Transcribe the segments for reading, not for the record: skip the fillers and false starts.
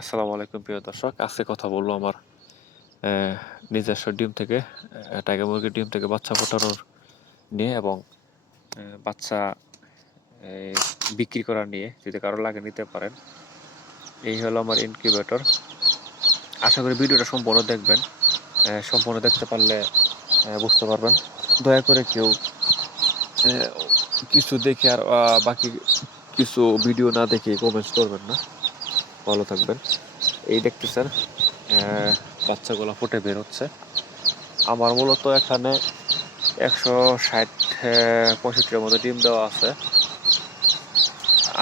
আসসালামু আলাইকুম প্রিয় দর্শক। আজকে কথা বলবো আমার নিজস্ব ডিম থেকে টাইগার মুরগির ডিম থেকে বাচ্চা ফোটানোর নিয়ে এবং বাচ্চা এই বিক্রি করা নিয়ে। যদি কারো লাগে নিতে পারেন। এই হলো আমার ইনকিউবেটর। আশা করি ভিডিওটা সম্পূর্ণ দেখবেন। সম্পূর্ণ দেখতে পারলে বুঝতে পারবেন। দয়া করে কেউ কিছু দেখে আর বাকি কিছু ভিডিও না দেখে কমেন্টস করবেন না। ভালো থাকবেন। এই দেখতেছেন বাচ্চাগুলো ফুটে বের হচ্ছে। আমার মূলত এখানে 160-65টার মতো ডিম দেওয়া আছে।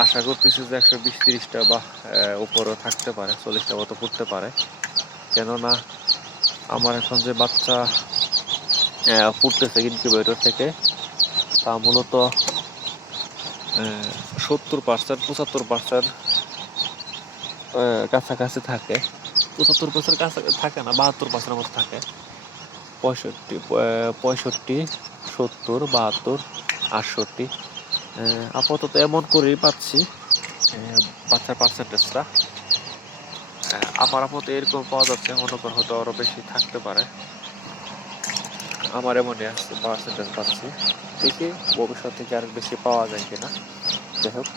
আশা করতেছি যে 120-30টা বা উপরেও থাকতে পারে, 40টা মতো ফুটতে পারে। কেননা আমার এখন যে বাচ্চা ফুটতেছে ইনকিউবেটর থেকে তা মূলত 70% 75% কাছাকাছি থাকে। 75% কাছে থাকে না, 72% মতো থাকে। 65, 70, 72, 68 আপাতত এমন করেই পাচ্ছি বাচ্চার পার্সেন্টেজটা। আমার আপাতত এরকম পাওয়া যাচ্ছে, মনে কর হয়তো আরো বেশি থাকতে পারে। আমার এমনই আছে পার্সেন্টেজ পাচ্ছি। দেখি ভবিষ্যৎ থেকে আর বেশি পাওয়া যায় কিনা। যাই হোক,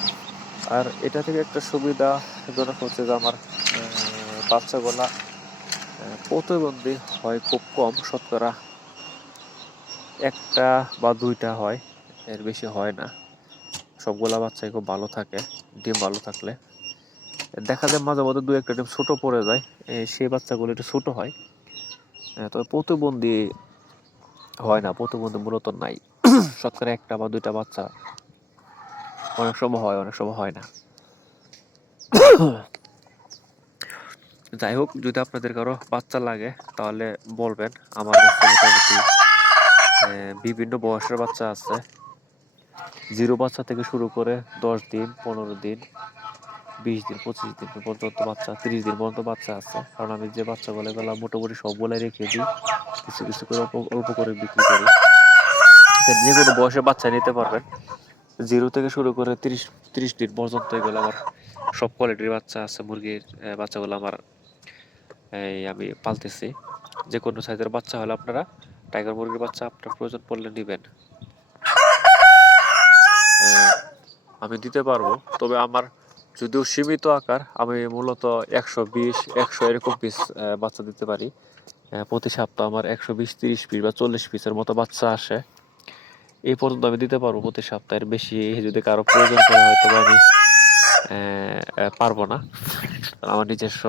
আর এটা থেকে একটা সুবিধাজনক হচ্ছে যে আমার বাচ্চাগুলা প্রতিবন্ধী হয় খুব কম, শতকরা 1টা বা 2টা হয়, এর বেশি হয় না। সবগুলা বাচ্চাই খুব ভালো থাকে, ডিম ভালো থাকলে। দেখা যায় মাঝে মধ্যে 2-1টা ডিম ছোট পড়ে যায়, সেই বাচ্চাগুলো একটু ছোট হয়। তবে প্রতিবন্ধী হয় না, প্রতিবন্ধী মূলত নাই। শতকরা 1টা বা 2টা বাচ্চা অনেক সময় হয়, অনেক সময় হয় না। যাই হোক, যদি আপনাদের কারো বাচ্চা লাগে তাহলে বলবেন। আমার কাছে মোটামুটি বিভিন্ন বয়সের বাচ্চা আছে। 0 বাচ্চা থেকে শুরু করে 10 দিন, 15 দিন, 20 দিন, 25 দিন পর্যন্ত বাচ্চা, 30 দিন পর্যন্ত বাচ্চা আছে। কারণ আমি যে বাচ্চাগুলো এগুলো মোটামুটি সবগুলাই রেখে দিই, কিছু কিছু করে অল্প অল্প করে বিক্রি করি। যে কোনো বয়সে বাচ্চা নিতে পারবেন। 0 থেকে শুরু করে 30 দিন পর্যন্ত এগুলো আমার সব কোয়ালিটির বাচ্চা আছে। মুরগির বাচ্চাগুলো আমার আমি পালতেছি। যে কোনো সাইজের বাচ্চা হলে আপনারা টাইগার মুরগির বাচ্চা আপনার প্রয়োজন পড়লে নিবেন। আমি দিতে পারবো, তবে আমার যদিও সীমিত আকার, আমি মূলত 120-100 এরকম পিস বাচ্চা দিতে পারি। প্রতি সপ্তাহে আমার 120-30 পিস বা 40 পিসের মতো বাচ্চা আসে। এই পর্যন্ত আমি দিতে পারবো প্রতি সপ্তাহের বেশি যদি কারো প্রয়োজন পড়ে হয়তো আমি পারবো না। আমার নিজস্ব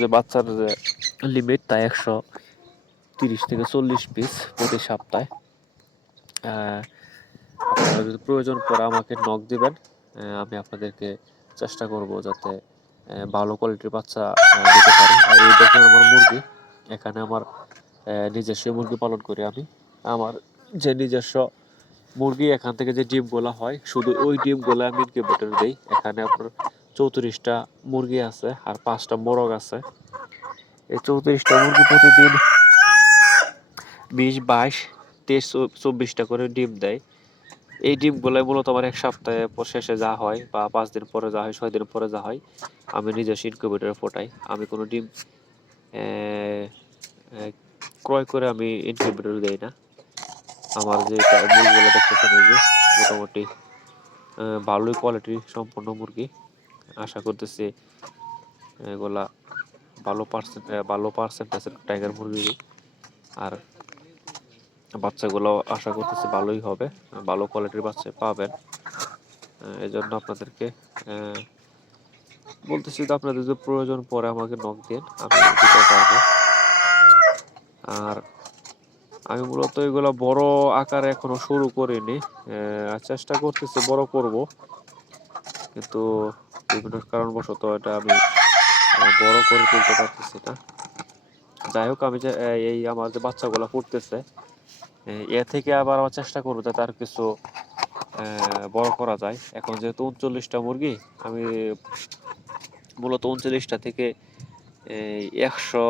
যে বাচ্চার যে লিমিট তা 130-40 পিস প্রতি সপ্তাহে। আপনারা যদি প্রয়োজন পড়ে আমাকে নক দিবেন। আমি আপনাদেরকে চেষ্টা করব যাতে ভালো কোয়ালিটির বাচ্চা দিতে পারি। আর এই দেখুন আমার মুরগি। এখানে আমার নিজস্ব মুরগি পালন করি আমি। আমার যে নিজস্ব মুরগি, এখান থেকে যে ডিমগুলো হয় শুধু ওই ডিমগুলো আমি ইনকিউবেটরে দেই। এখানে আপনার 34টা মুরগি আছে আর 5টা মোরগ আছে। এই 34টা মুরগি প্রতিদিন 20, 22, 23, 24টা করে ডিম দেয়। এই ডিমগুলো মূলত আমার 1 সপ্তাহে শেষে যা হয় বা 5 দিন পরে যা হয়, 6 দিন পরে যা হয়, আমি নিজস্ব ইনকিউবেটরে ফোটাই। আমি কোনো ডিম ক্রয় করে আমি ইনকিউবেটরে দেই না। আমার যে মুরগিগুলো দেখতেছেন এই যে মোটামুটি ভালোই কোয়ালিটি সম্পন্ন মুরগি। আশা করতেছি এগুলা ভালো পার্সেন্টেজের টাইগার মুরগি। আর বাচ্চাগুলো আশা করতেছি ভালোই হবে, ভালো কোয়ালিটির বাচ্চা পাবেন। এই জন্য আপনাদেরকে বলতেছি যে আপনাদের যদি প্রয়োজন পড়ে আমাকে নক দিন, আমি দিতে পারবো। আর আমি মূলত এগুলো বড় আকারে এখনো শুরু করিনি। চেষ্টা করতেছি বড় করব, কিন্তু বিভিন্ন কারণবশত এটা আমি বড় করে তুলতে পারতেছি না। যাই হোক, আমি যে এই আমার যে বাচ্চাগুলো ফুটতেছে এ থেকে আবার আমার চেষ্টা করবো যাতে আর কিছু বড় করা যায়। এখন যেহেতু 39টা মুরগি, আমি মূলত 39টা থেকে 100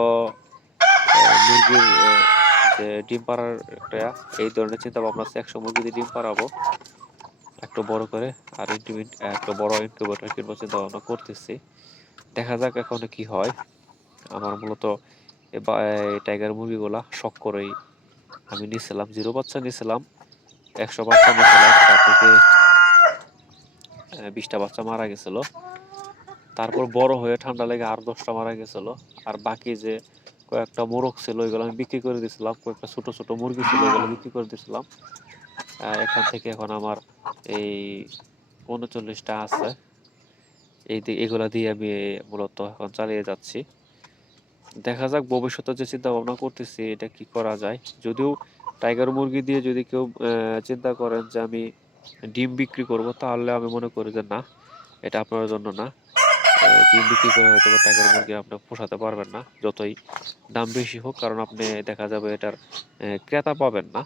মুরগির যে ডিম পাড়ার একটা এই ধরনের চিন্তা ভাবনা আছে। 100 মুরগি দিয়ে ডিম পাড়াবো একটু বড় করে, আর একটা বড় ইনকিউবেটর কিনবো চিন্তা ভাবনা করতেছি। দেখা যাক এখন কি হয়। আমার মূলত এই টাইগার মুরগিগুলা শখ করেই আমি নিছিলাম। 0 বাচ্চা নিছিলাম, 100 বাচ্চা নিছিলাম। তার থেকে 20টা বাচ্চা মারা গেছিল। তারপর বড় হয়ে ঠান্ডা লেগে আর 10টা মারা গেছিল। আর বাকি যে কয়েকটা মোরগ ছিল ওইগুলো আমি বিক্রি করে দিয়েছিলাম। কয়েকটা ছোট ছোট মুরগি ছিল ওইগুলো বিক্রি করে দিয়েছিলাম। এখান থেকে এখন আমার এই 39টা আছে। এগুলা দিয়ে আমি মূলত এখন চালিয়ে যাচ্ছি। দেখা যাক ভবিষ্যতে যে চিন্তা ভাবনা করতেছি এটা কি করা যায়। যদিও টাইগার মুরগি দিয়ে যদি কেউ চিন্তা করেন যে আমি ডিম বিক্রি করব, তাহলে আমি মনে করি যে না, এটা আপনার জন্য না। ডিম বিক্রি করে হয়তো বা টাইগার মুরগি আপনি পোষাতে পারবেন না, যতই দাম বেশি হোক, কারণ আপনি দেখা যাবে এটার ক্রেতা পাবেন না,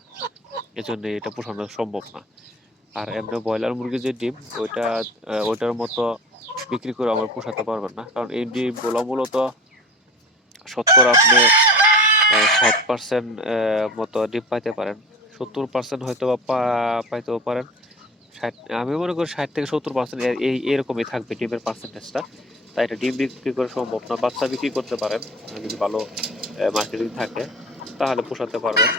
এজন্য এটা পোষানো সম্ভব না। আর এমনি ব্রয়লার মুরগির যে ডিম, ওইটার মতো বিক্রি করে আমার পোষাতে পারবেন না, কারণ এই ডিমগুলো মূলত শতকরা আপনি 60% মতো ডিম পাইতে পারেন। 70% হয়তো বা পাইতেও পারেন। 60, আমি মনে করি 60 থেকে 70% এরকমই থাকবে ডিমের পার্সেন্টেজটা। তাই এটা ডিম বিক্রি করা সম্ভব না। বাচ্চা বিক্রি করতে পারেন, যদি ভালো মার্কেটিং থাকে তাহলে পোষাতে পারবেন।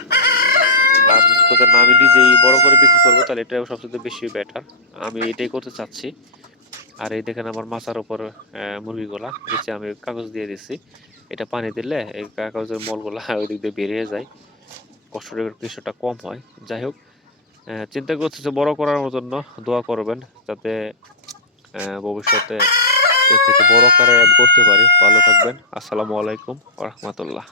আর যদি বলেন না আমি নিজেই বড় করে বিক্রি করবো, তাহলে এটা সবচেয়ে বেশি বেটার। আমি এটাই করতে চাচ্ছি। আর এই দেখেন আমার মাচার উপর মুরগিগুলা, নিচে আমি কাগজ দিয়ে দিচ্ছি। এটা পানি দিলে এই কাগজের মলগুলা ওই দিক দিয়ে বেরিয়ে যায়, কষ্টটা কিছুটা কম হয়। যাই হোক, চিন্তা করতেছে বড় করার জন্য। দোয়া করবেন যাতে ভবিষ্যতে এর থেকে বড় আকারে আমি করতে পারি। ভালো থাকবেন। আসসালামু আলাইকুম ওয়া রাহমাতুল্লাহ।